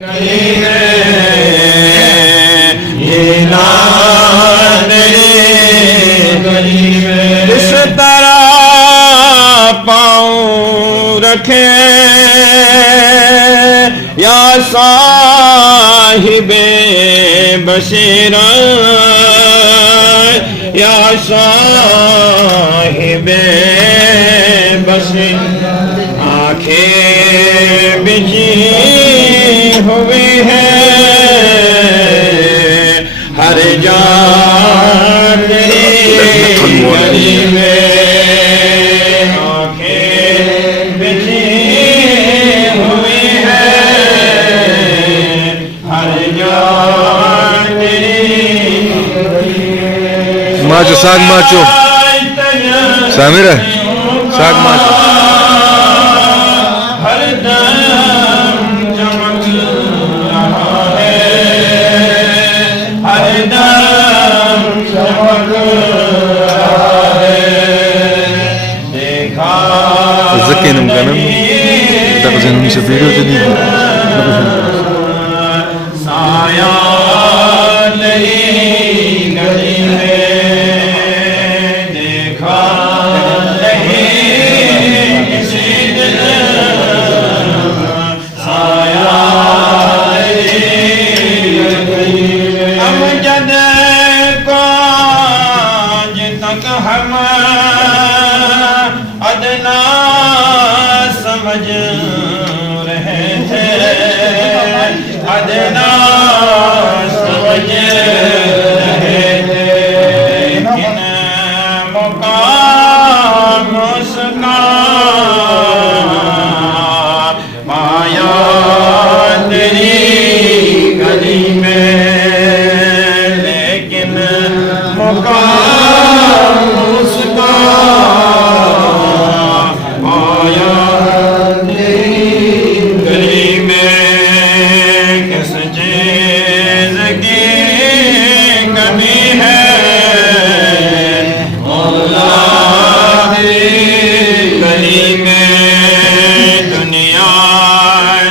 इस तरह पाँव रखे या साहिबे बशीरा या साहिबे बशीरा आंखें बिजी हुई है हर जान गली में आंखें बिजी हुई है हर जान macho sag macho Samira sag macho Zakinam ganam takzan misa video tadi साया नहीं गली में देखा नहीं किसी दिन साया नहीं गली में हम जद को आज तक हम अदना समझ रहे थे अदना समझ रहे थे लेकिन मुकाम उसका पाया तेरी गली में लेकिन मुकाम उसका पाया गली में किस चीज की कमी है मौला गली में दुनिया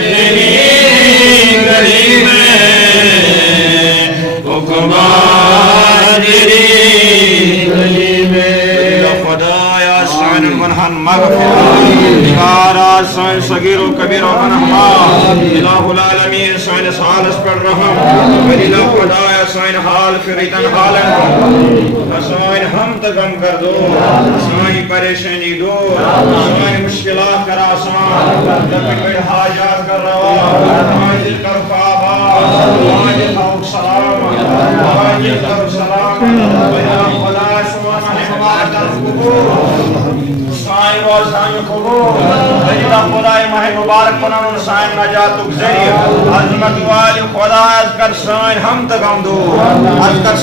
तेरी गली में उकबा तेरी गली में खुदाया शान मनहन मगफिरा साइन सगीर व कबीर व मनहमा इलाहुल आलमीन साइन सालस पर रहम वलिला खुदाया साइन हाल फिरितन हालन साइन हम तगम कर दो साइन परेशानी दो साइन मुश्किलात कर आसान जब हाजात कर रवा हाजिर कर फाबा हाजिर कर सलाम हाजिर कर सलाम या खुदा सुब्हानहू व तआला साइन और साइन कबूल वलिला खुदाए माह मुबारक बनाओ साइन नजातुक जरिया अजमत वाली खुदा अज़ कर साइन हम तगम दो अज़ कर